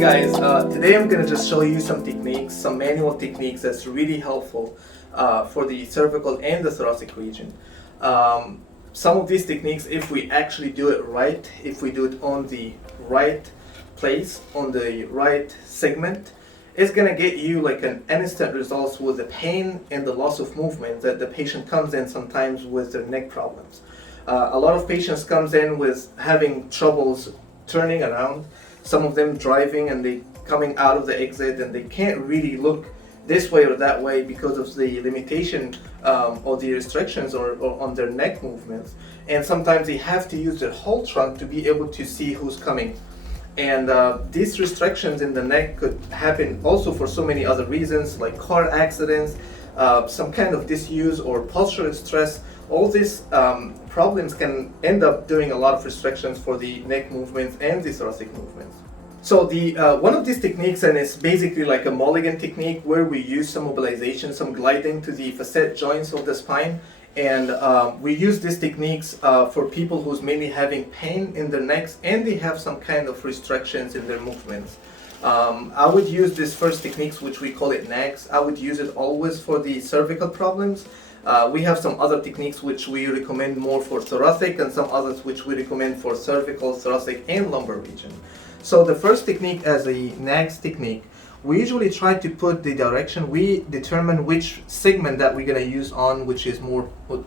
guys, today I'm gonna just show you some techniques, some manual techniques that's really helpful for the cervical and the thoracic region. Some of these techniques, if we actually do it right, if we do it on the right place, on the right segment, it's gonna get you like an instant results with the pain and the loss of movement that the patient comes in sometimes with their neck problems. A lot of patients comes in with having troubles turning around, some of them driving and they coming out of the exit and they can't really look this way or that way because of the limitation or the restrictions or on their neck movements. And sometimes they have to use their whole trunk to be able to see who's coming. And these restrictions in the neck could happen also for so many other reasons, like car accidents, some kind of disuse or postural stress. All these problems can end up doing a lot of restrictions for the neck movements and the thoracic movements. So the one of these techniques, and it's basically like a Mulligan technique where we use some mobilization, some gliding to the facet joints of the spine. And we use these techniques for people who's mainly having pain in their necks and they have some kind of restrictions in their movements. I would use this first techniques, which we call it NAGS. I would use it always for the cervical problems. We have some other techniques which we recommend more for thoracic and some others which we recommend for cervical, thoracic, and lumbar region. So the first technique as a NAGS technique, we usually try to put the direction, we determine which segment that we're going to use on, which is more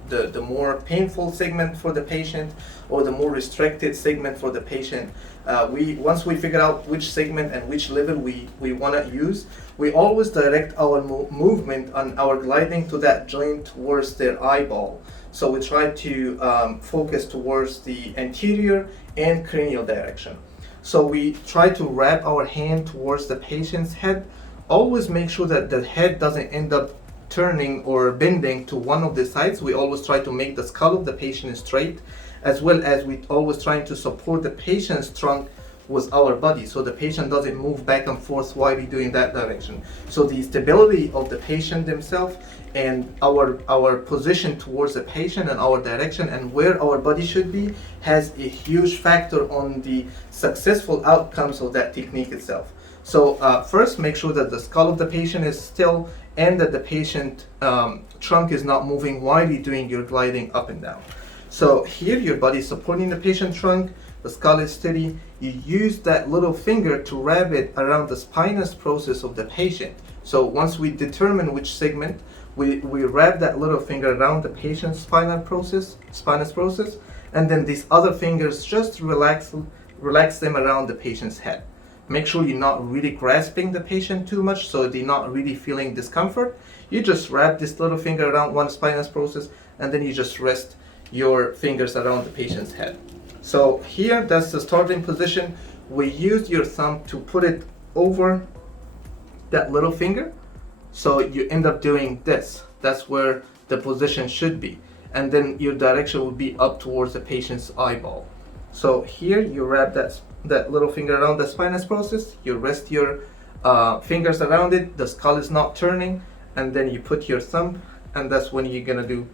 the more painful segment for the patient or the more restricted segment for the patient. Once we figure out which segment and which level we want to use, we always direct our movement on our gliding to that joint towards their eyeball. So we try to focus towards the anterior and cranial direction. So we try to wrap our hand towards the patient's head. Always make sure that the head doesn't end up turning or bending to one of the sides. We always try to make the skull of the patient straight, as well as we always trying to support the patient's trunk with our body so the patient doesn't move back and forth while we're doing that direction. So the stability of the patient themselves and our position towards the patient and our direction and where our body should be has a huge factor on the successful outcomes of that technique itself. So first, make sure that the skull of the patient is still and that the patient trunk is not moving while you're doing your gliding up and down. So here your body is supporting the patient trunk, the skull is steady. You use that little finger to wrap it around the spinous process of the patient. So once we determine which segment, we wrap that little finger around the patient's spinous process, and then these other fingers just relax them around the patient's head. Make sure you're not really grasping the patient too much so they're not really feeling discomfort. You just wrap this little finger around one spinous process and then you just rest your fingers around the patient's head. So here, that's the starting position. We use your thumb to put it over that little finger. So you end up doing this. That's where the position should be. And then your direction will be up towards the patient's eyeball. So here you wrap that little finger around the spinous process. You rest your fingers around it. The skull is not turning. And then you put your thumb, and that's when you're gonna do